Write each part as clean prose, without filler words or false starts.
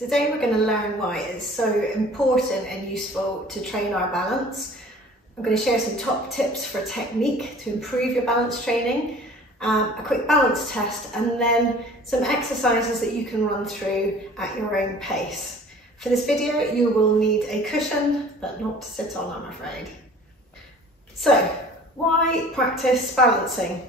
Today we're going to learn why it is so important and useful to train our balance. I'm going to share some top tips for technique to improve your balance training, a quick balance test, and then some exercises that you can run through at your own pace. For this video you will need a cushion, but not to sit on, I'm afraid. So, why practice balancing?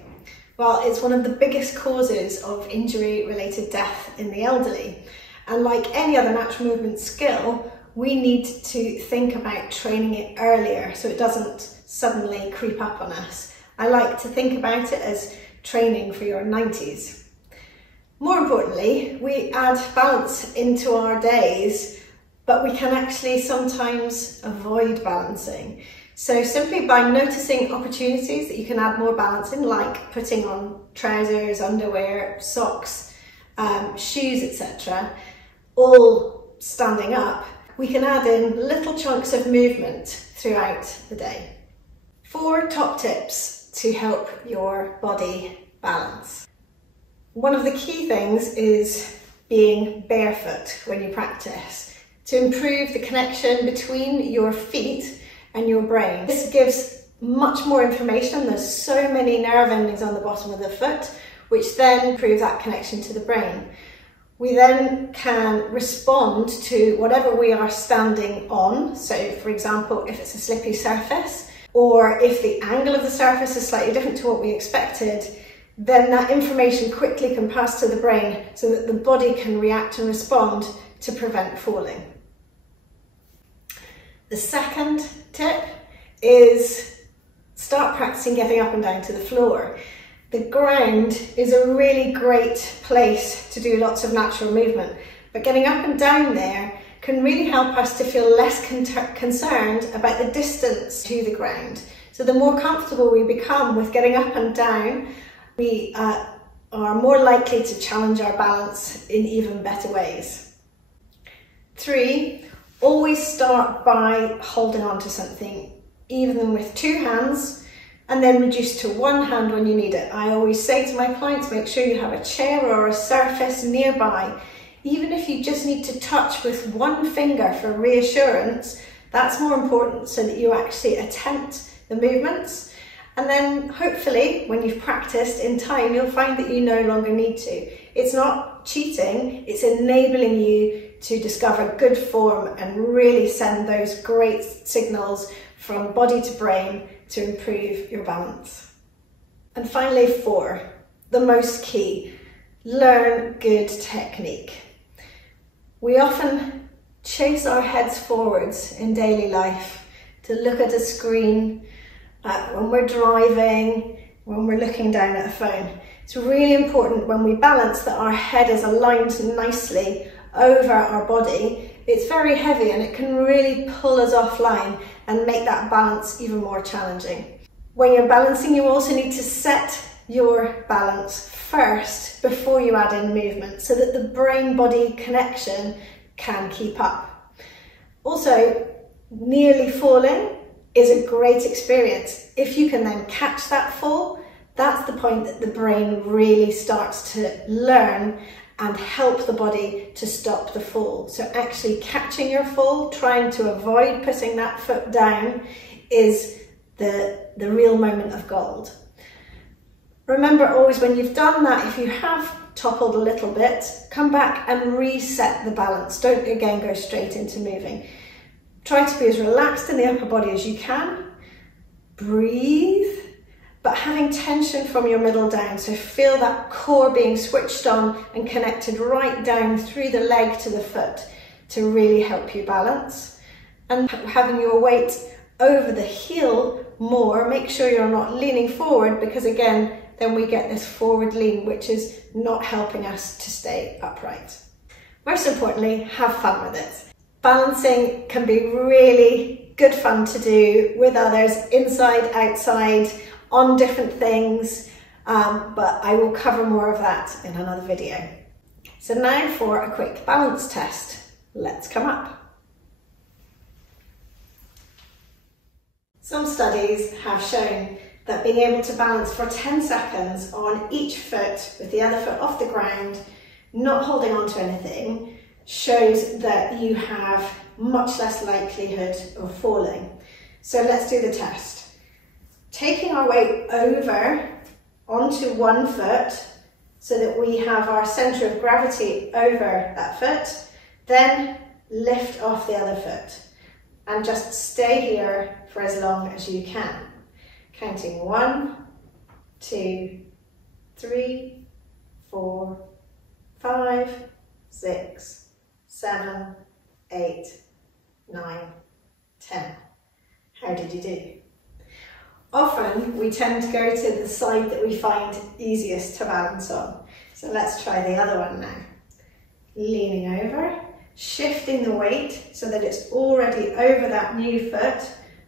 Well, it's one of the biggest causes of injury-related death in the elderly. And like any other natural movement skill, we need to think about training it earlier so it doesn't suddenly creep up on us. I like to think about it as training for your 90s. More importantly, we add balance into our days, but we can actually sometimes avoid balancing. So simply by noticing opportunities that you can add more balance in, like putting on trousers, underwear, socks, shoes, etc., all standing up, we can add in little chunks of movement throughout the day. 4 top tips to help your body balance. One of the key things is being barefoot when you practice, to improve the connection between your feet and your brain. This gives much more information. There's so many nerve endings on the bottom of the foot, which then improve that connection to the brain. We then can respond to whatever we are standing on. So for example, if it's a slippery surface, or if the angle of the surface is slightly different to what we expected, then that information quickly can pass to the brain so that the body can react and respond to prevent falling. The second tip is start practicing getting up and down to the floor. The ground is a really great place to do lots of natural movement, but getting up and down there can really help us to feel less concerned about the distance to the ground. So the more comfortable we become with getting up and down, we are more likely to challenge our balance in even better ways. 3, always start by holding on to something, even with 2 hands, and then reduce to 1 hand when you need it. I always say to my clients, make sure you have a chair or a surface nearby. Even if you just need to touch with 1 finger for reassurance, that's more important so that you actually attempt the movements. And then hopefully when you've practiced in time, you'll find that you no longer need to. It's not cheating, it's enabling you to discover good form and really send those great signals from body to brain to improve your balance. And finally 4, the most key, learn good technique. We often chase our heads forwards in daily life to look at a screen, when we're driving, when we're looking down at a phone. It's really important when we balance that our head is aligned nicely over our body. It's very heavy and it can really pull us offline and make that balance even more challenging. When you're balancing, you also need to set your balance first before you add in movement so that the brain-body connection can keep up. Also, nearly falling is a great experience. If you can then catch that fall, that's the point that the brain really starts to learn and help the body to stop the fall. So actually catching your fall, trying to avoid putting that foot down, is the real moment of gold. Remember always when you've done that, if you have toppled a little bit, come back and reset the balance. Don't again go straight into moving. Try to be as relaxed in the upper body as you can. Breathe, but having tension from your middle down. So feel that core being switched on and connected right down through the leg to the foot to really help you balance. And having your weight over the heel more, make sure you're not leaning forward, because again, then we get this forward lean, which is not helping us to stay upright. Most importantly, have fun with it. Balancing can be really good fun to do with others, inside, outside, on different things, but I will cover more of that in another video. So now for a quick balance test. Let's come up. Some studies have shown that being able to balance for 10 seconds on each foot with the other foot off the ground, not holding on to anything, shows that you have much less likelihood of falling. So let's do the test. Taking our weight over onto one foot so that we have our centre of gravity over that foot, then lift off the other foot and just stay here for as long as you can. Counting 1, 2, 3, 4, 5, 6, 7, 8, 9, 10. How did you do? Often we tend to go to the side that we find easiest to balance on. So let's try the other one now. Leaning over, shifting the weight so that it's already over that new foot,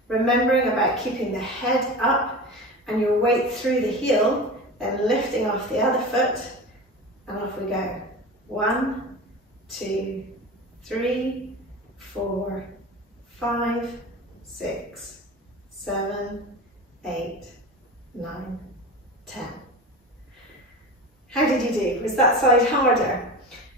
remembering about keeping the head up and your weight through the heel, then lifting off the other foot, and off we go. 1, 2, 3, 4, 5, 6, 7, 8, 9, 10. How did you do? Was that side harder?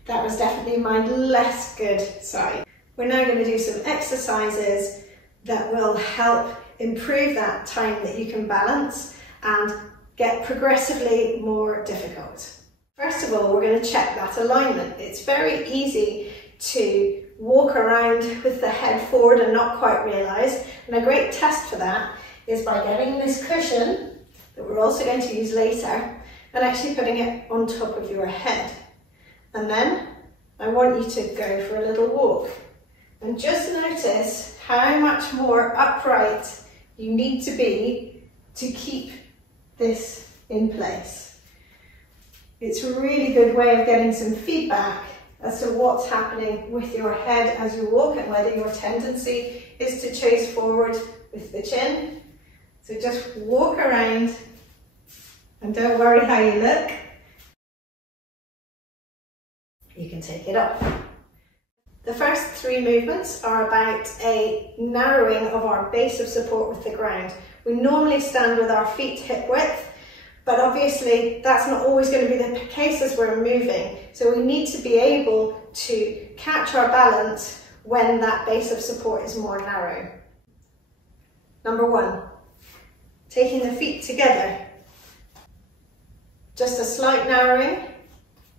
That was definitely my less good side. We're now going to do some exercises that will help improve that time that you can balance and get progressively more difficult. First of all, we're going to check that alignment. It's very easy to walk around with the head forward and not quite realise, and a great test for that is by getting this cushion that we're also going to use later and actually putting it on top of your head. And then I want you to go for a little walk and just notice how much more upright you need to be to keep this in place. It's a really good way of getting some feedback as to what's happening with your head as you walk and whether your tendency is to chase forward with the chin. So just walk around and don't worry how you look. You can take it off. The first 3 movements are about a narrowing of our base of support with the ground. We normally stand with our feet hip width, but obviously that's not always going to be the case as we're moving. So we need to be able to catch our balance when that base of support is more narrow. Number 1, taking the feet together. Just a slight narrowing.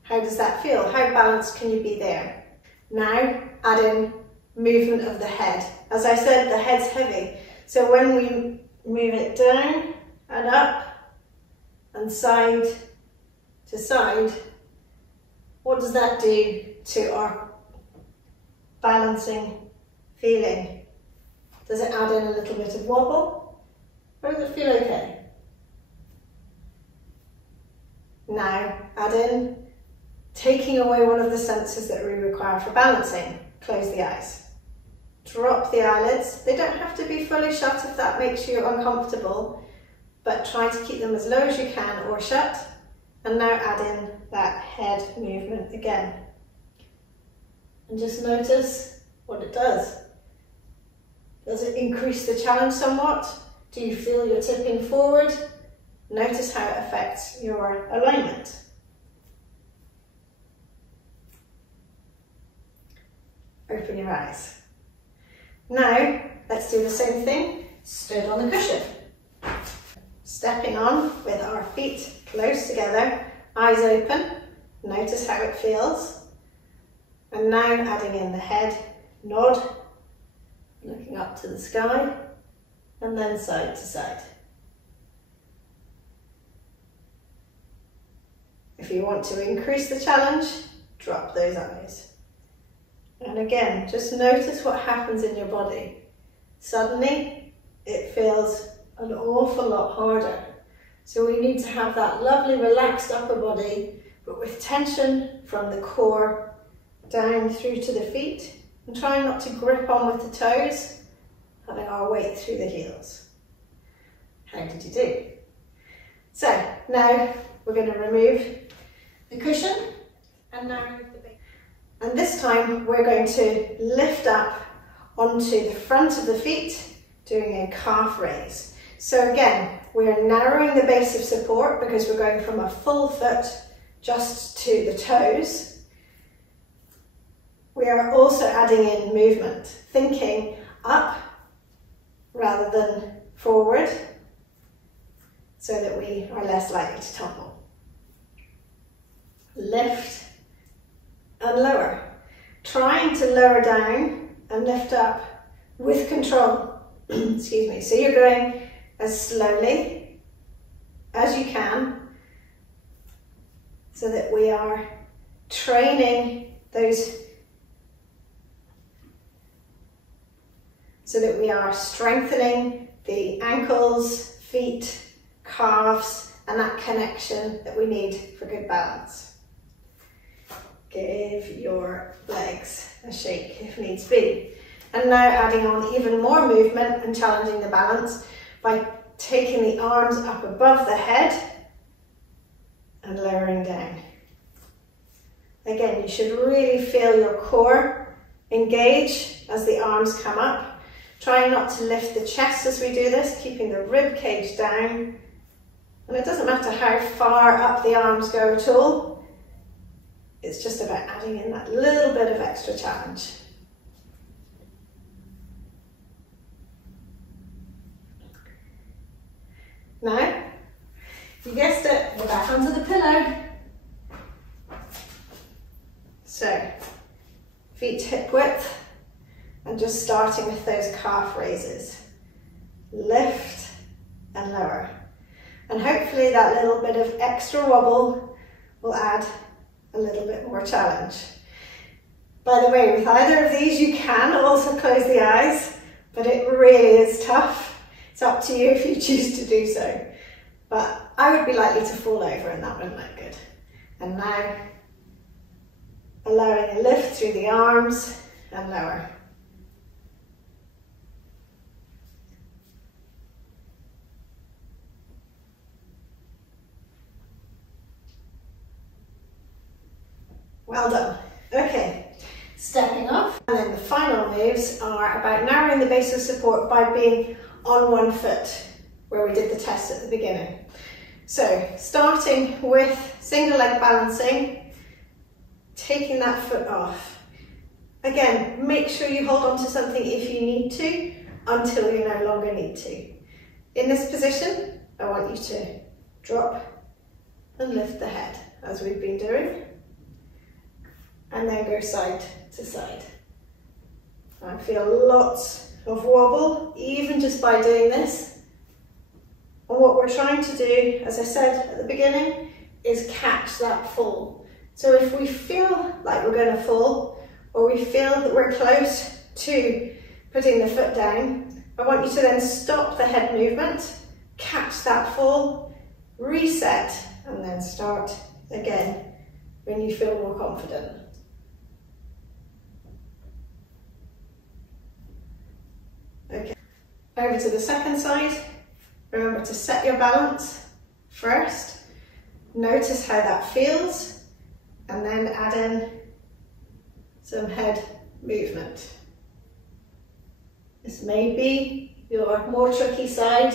How does that feel? How balanced can you be there? Now add in movement of the head. As I said, the head's heavy. So when we move it down and up and side to side, what does that do to our balancing feeling? Does it add in a little bit of wobble, or does it feel okay? Now add in taking away one of the senses that we require for balancing. Close the eyes. Drop the eyelids. They don't have to be fully shut if that makes you uncomfortable, but try to keep them as low as you can or shut. And now add in that head movement again. And just notice what it does. Does it increase the challenge somewhat? Do you feel you're tipping forward? Notice how it affects your alignment. Open your eyes. Now, let's do the same thing, stood on the cushion. Stepping on with our feet close together, eyes open, notice how it feels. And now adding in the head, nod, looking up to the sky, and then side to side. If you want to increase the challenge, drop those eyes. And again, just notice what happens in your body. Suddenly, it feels an awful lot harder. So we need to have that lovely relaxed upper body, but with tension from the core down through to the feet, and trying not to grip on with the toes, having our weight through the heels. How did you do? So now we're going to remove the cushion and now the base. And this time we're going to lift up onto the front of the feet, doing a calf raise. So again, we're narrowing the base of support because we're going from a full foot just to the toes. we are also adding in movement, thinking up rather than forward, so that we are less likely to topple. Lift and lower. Trying to lower down and lift up with control. Excuse me. So you're going as slowly as you can, so that we are training those, so that we are strengthening the ankles, feet, calves, and that connection that we need for good balance. Give your legs a shake if needs be. And now adding on even more movement and challenging the balance by taking the arms up above the head and lowering down. Again, you should really feel your core engage as the arms come up. Trying not to lift the chest as we do this, keeping the rib cage down. And it doesn't matter how far up the arms go at all. It's just about adding in that little bit of extra challenge. Now, you guessed it, we're back onto the pillow. So, feet hip width, and just starting with those calf raises. Lift and lower. And hopefully that little bit of extra wobble will add a little bit more challenge. By the way, with either of these you can also close the eyes, but it really is tough. It's up to you if you choose to do so. But I would be likely to fall over and that wouldn't look good. And now, allowing a lift through the arms and lower. Well done. Okay, stepping off. And then the final moves are about narrowing the base of support by being on one foot, where we did the test at the beginning. So, starting with single leg balancing, taking that foot off. Again, make sure you hold on to something if you need to, until you no longer need to. In this position, I want you to drop and lift the head, as we've been doing. And then go side to side. I feel lots of wobble, even just by doing this. And what we're trying to do, as I said at the beginning, is catch that fall. So if we feel like we're going to fall, or we feel that we're close to putting the foot down, I want you to then stop the head movement, catch that fall, reset, and then start again when you feel more confident. Okay, over to the second side. Remember to set your balance first. Notice how that feels, and then add in some head movement. This may be your more tricky side.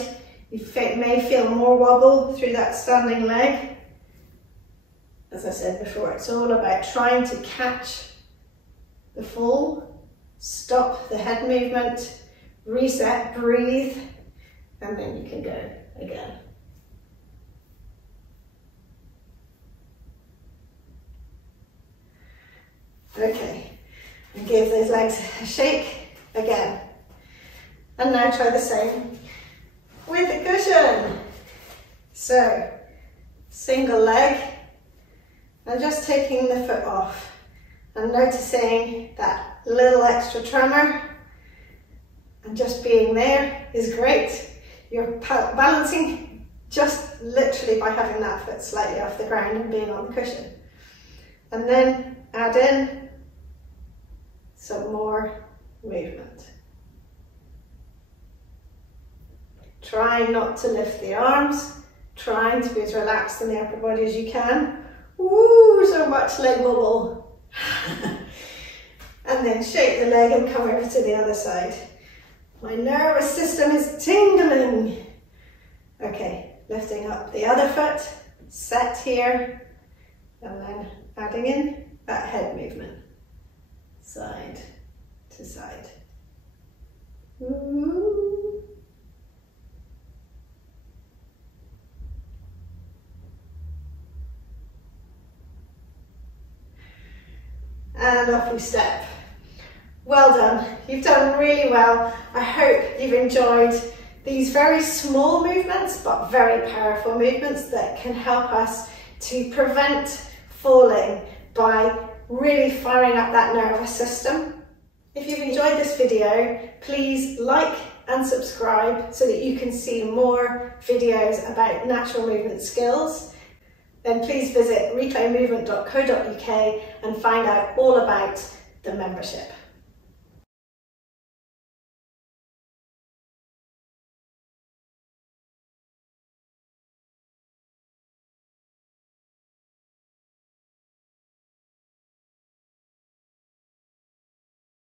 You may feel more wobble through that standing leg. As I said before, it's all about trying to catch the fall, stop the head movement, reset, breathe, and then you can go again. Okay, and give those legs a shake again. And now try the same with the cushion. So, single leg, and just taking the foot off and noticing that little extra tremor, and just being there is great. You're balancing just literally by having that foot slightly off the ground and being on the cushion. And then add in some more movement. Trying not to lift the arms, trying to be as relaxed in the upper body as you can. Woo, so much leg wobble. And then shake the leg and come over to the other side. My nervous system is tingling. Okay, lifting up the other foot, set here, and then adding in that head movement. side to side. Ooh. And off we step. Well done, you've done really well. I hope you've enjoyed these very small movements but very powerful movements that can help us to prevent falling by really firing up that nervous system. If you've enjoyed this video, please like and subscribe so that you can see more videos about natural movement skills. Then please visit reclaimemovement.co.uk and find out all about the membership.